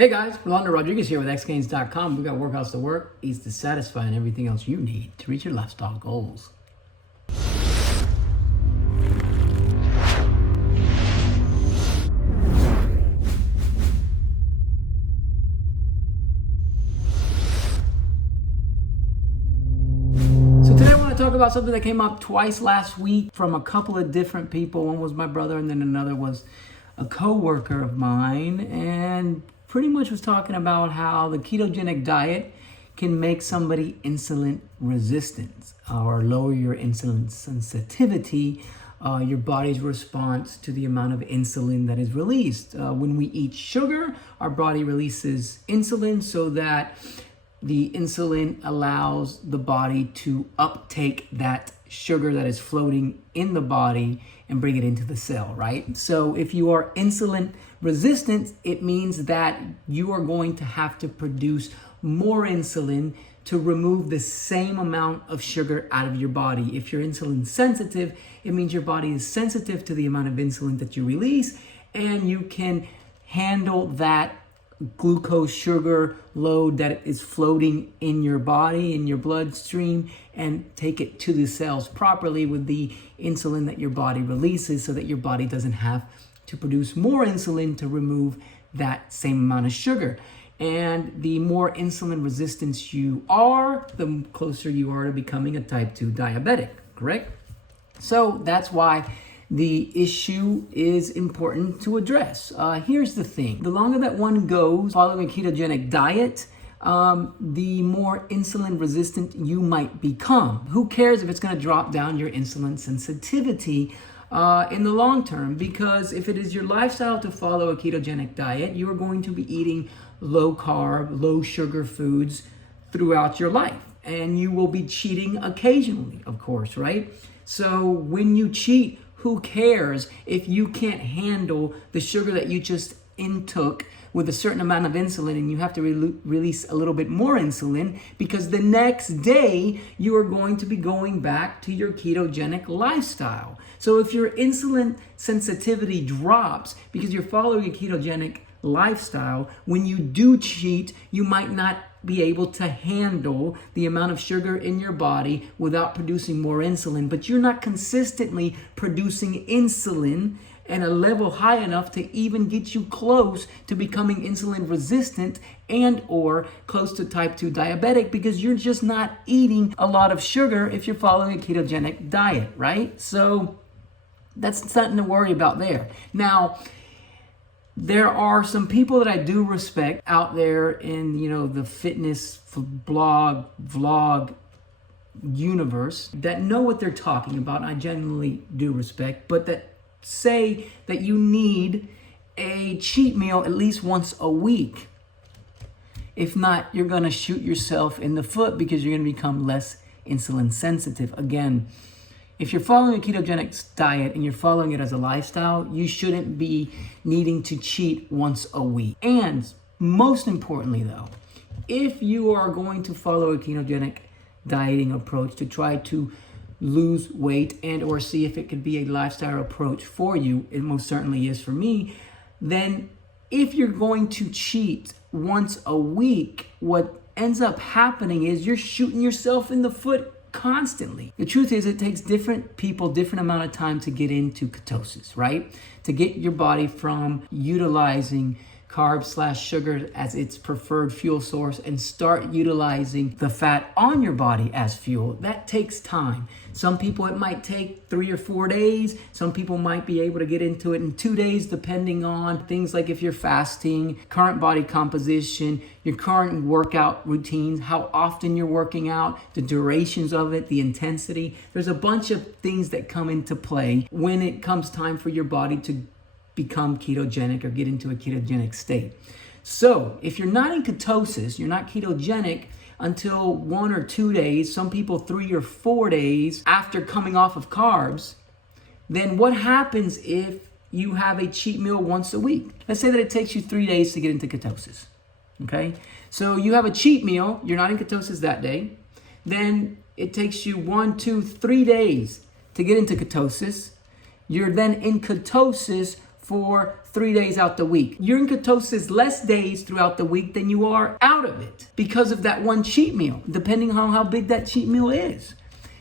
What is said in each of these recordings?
Hey guys, Rolando Rodriguez here with xgains.com. We got workouts to work, eats to satisfy, and everything else you need to reach your lifestyle goals. So today I want to talk about something that came up twice last week from a couple of different people. One was my brother and then another was a co-worker of mine, and pretty much was talking about how the ketogenic diet can make somebody insulin resistant or lower your insulin sensitivity, your body's response to the amount of insulin that is released. When we eat sugar, our body releases insulin so that the insulin allows the body to uptake that sugar that is floating in the body and bring it into the cell, right? So if you are insulin resistant, it means that you are going to have to produce more insulin to remove the same amount of sugar out of your body. If you're insulin sensitive, it means your body is sensitive to the amount of insulin that you release, and you can handle that glucose sugar load that is floating in your body, in your bloodstream, and take it to the cells properly with the insulin that your body releases so that your body doesn't have to produce more insulin to remove that same amount of sugar. And the more insulin resistant you are, the closer you are to becoming a type 2 diabetic, correct? So that's why the issue is important to address. Here's the thing. The longer that one goes following a ketogenic diet, the more insulin resistant you might become. Who cares if it's going to drop down your insulin sensitivity in the long term? Because if it is your lifestyle to follow a ketogenic diet, you are going to be eating low carb, low sugar foods throughout your life. And you will be cheating occasionally, of course, right? So when you cheat, who cares if you can't handle the sugar that you just intook with a certain amount of insulin, and you have to release a little bit more insulin, because the next day you are going to be going back to your ketogenic lifestyle. So if your insulin sensitivity drops because you're following a ketogenic lifestyle, when you do cheat, you might not be able to handle the amount of sugar in your body without producing more insulin, but you're not consistently producing insulin at a level high enough to even get you close to becoming insulin resistant and or close to type 2 diabetic, because you're just not eating a lot of sugar if you're following a ketogenic diet, right? So that's nothing to worry about there. Now, there are some people that I do respect out there in, the fitness vlog universe that know what they're talking about. I genuinely do respect, but that say that you need a cheat meal at least once a week. If not, you're going to shoot yourself in the foot because you're going to become less insulin sensitive. Again, if you're following a ketogenic diet and you're following it as a lifestyle, you shouldn't be needing to cheat once a week. And most importantly though, if you are going to follow a ketogenic dieting approach to try to lose weight and or see if it could be a lifestyle approach for you, it most certainly is for me, then if you're going to cheat once a week, what ends up happening is you're shooting yourself in the foot constantly. The truth is, it takes different people different amount of time to get into ketosis, right? To get your body from utilizing carb/sugar as its preferred fuel source and start utilizing the fat on your body as fuel. That takes time. Some people, it might take 3 or 4 days. Some people might be able to get into it in 2 days, depending on things like if you're fasting, current body composition, your current workout routines, how often you're working out, the durations of it, the intensity. There's a bunch of things that come into play when it comes time for your body to become ketogenic or get into a ketogenic state. So if you're not in ketosis, you're not ketogenic until 1 or 2 days, some people 3 or 4 days after coming off of carbs, then what happens if you have a cheat meal once a week? Let's say that it takes you 3 days to get into ketosis, okay? So you have a cheat meal, you're not in ketosis that day, then it takes you 1, 2, 3 days to get into ketosis. You're then in ketosis for 3 days out the week. You're in ketosis less days throughout the week than you are out of it because of that one cheat meal, depending on how big that cheat meal is.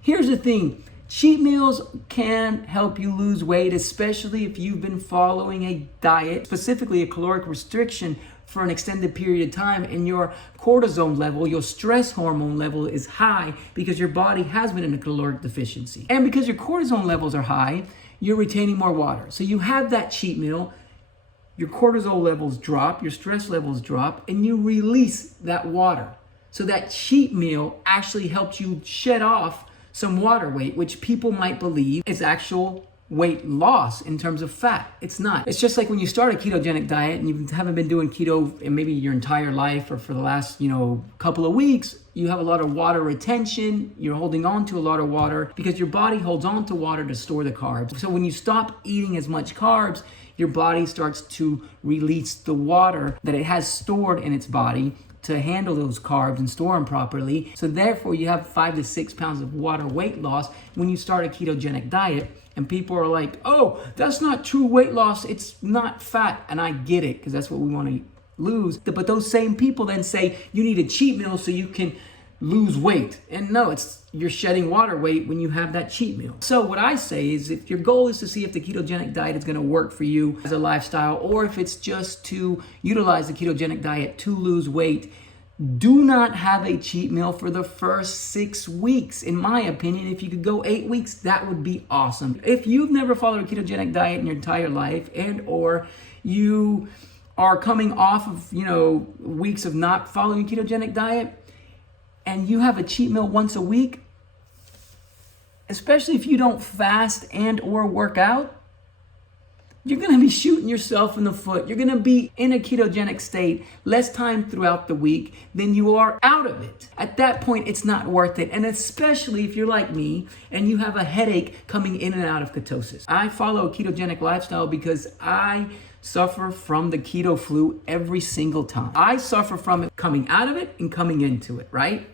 Here's the thing. Cheat meals can help you lose weight, especially if you've been following a diet, specifically a caloric restriction, for an extended period of time, and your cortisol level, your stress hormone level is high because your body has been in a caloric deficiency. And because your cortisol levels are high, you're retaining more water. So you have that cheat meal, your cortisol levels drop, your stress levels drop, and you release that water. So that cheat meal actually helps you shed off some water weight, which people might believe is actual weight loss in terms of fat. It's not. It's just like when you start a ketogenic diet and you haven't been doing keto in maybe your entire life or for the last, couple of weeks, you have a lot of water retention, you're holding on to a lot of water because your body holds on to water to store the carbs. So when you stop eating as much carbs, your body starts to release the water that it has stored in its body to handle those carbs and store them properly. So therefore you have 5 to 6 pounds of water weight loss when you start a ketogenic diet. And people are like, oh, that's not true weight loss. It's not fat. And I get it because that's what we want to lose. But those same people then say you need a cheat meal so you can lose weight. And no, you're shedding water weight when you have that cheat meal. So what I say is if your goal is to see if the ketogenic diet is going to work for you as a lifestyle, or if it's just to utilize the ketogenic diet to lose weight, do not have a cheat meal for the first 6 weeks. In my opinion, if you could go 8 weeks, that would be awesome. If you've never followed a ketogenic diet in your entire life, and or you are coming off of, weeks of not following a ketogenic diet, and you have a cheat meal once a week, especially if you don't fast and or work out, you're going to be shooting yourself in the foot. You're going to be in a ketogenic state less time throughout the week than you are out of it. At that point, it's not worth it. And especially if you're like me and you have a headache coming in and out of ketosis. I follow a ketogenic lifestyle because I suffer from the keto flu every single time. I suffer from it coming out of it and coming into it, right?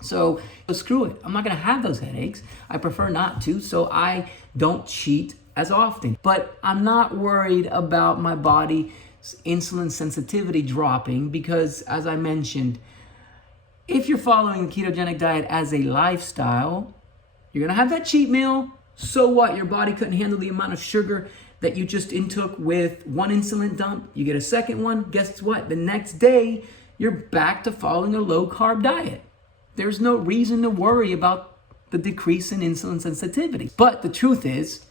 So screw it. I'm not going to have those headaches. I prefer not to, so I don't cheat as often. But I'm not worried about my body's insulin sensitivity dropping because, as I mentioned, if you're following a ketogenic diet as a lifestyle, you're gonna have that cheat meal. So what? Your body couldn't handle the amount of sugar that you just intook with one insulin dump. You get a second one. Guess what? The next day, you're back to following a low carb diet. There's no reason to worry about the decrease in insulin sensitivity. But the truth is,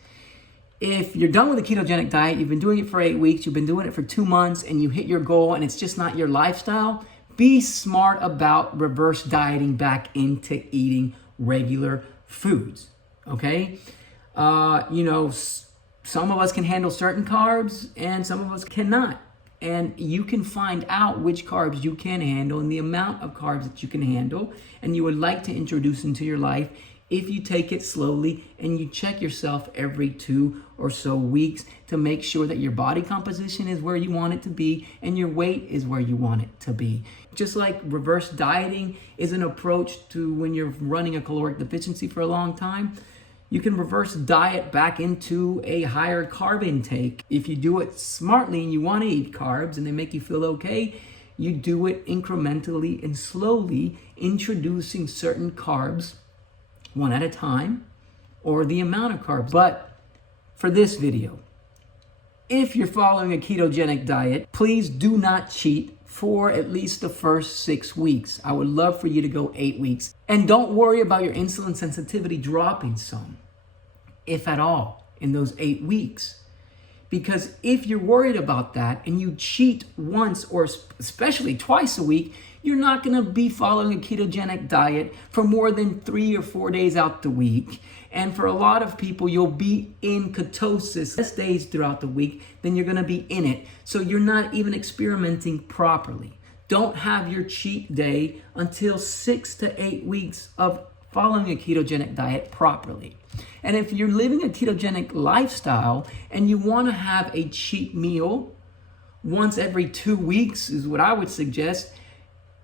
if you're done with a ketogenic diet, you've been doing it for 8 weeks, you've been doing it for 2 months, and you hit your goal and it's just not your lifestyle, be smart about reverse dieting back into eating regular foods, okay? Some of us can handle certain carbs and some of us cannot. And you can find out which carbs you can handle and the amount of carbs that you can handle and you would like to introduce into your life if you take it slowly and you check yourself every 2 or so weeks to make sure that your body composition is where you want it to be and your weight is where you want it to be. Just like reverse dieting is an approach to when you're running a caloric deficiency for a long time, you can reverse diet back into a higher carb intake. If you do it smartly and you want to eat carbs and they make you feel okay, you do it incrementally and slowly, introducing certain carbs one at a time, or the amount of carbs. But for this video, if you're following a ketogenic diet, please do not cheat for at least the first 6 weeks. I would love for you to go 8 weeks. And don't worry about your insulin sensitivity dropping some, if at all, in those 8 weeks. Because if you're worried about that and you cheat once or especially twice a week, you're not going to be following a ketogenic diet for more than 3 or 4 days out the week. And for a lot of people, you'll be in ketosis less days throughout the week than you're going to be in it. So you're not even experimenting properly. Don't have your cheat day until 6 to 8 weeks of following a ketogenic diet properly. And if you're living a ketogenic lifestyle and you want to have a cheat meal once every 2 weeks is what I would suggest,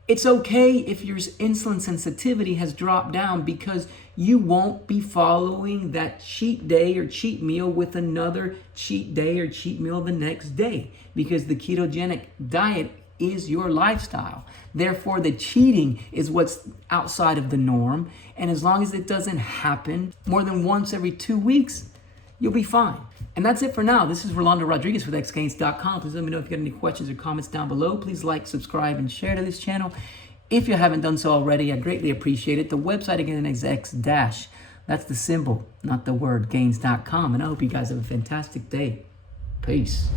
It's okay if your insulin sensitivity has dropped down, because you won't be following that cheat day or cheat meal with another cheat day or cheat meal the next day, because the ketogenic diet is your lifestyle. Therefore, the cheating is what's outside of the norm. And as long as it doesn't happen more than once every 2 weeks, you'll be fine. And that's it for now. This is Rolando Rodriguez with xgains.com. Please let me know if you got any questions or comments down below. Please like, subscribe, and share to this channel. If you haven't done so already, I greatly appreciate it. The website again is X-. That's the symbol, not the word, gains.com. And I hope you guys have a fantastic day. Peace.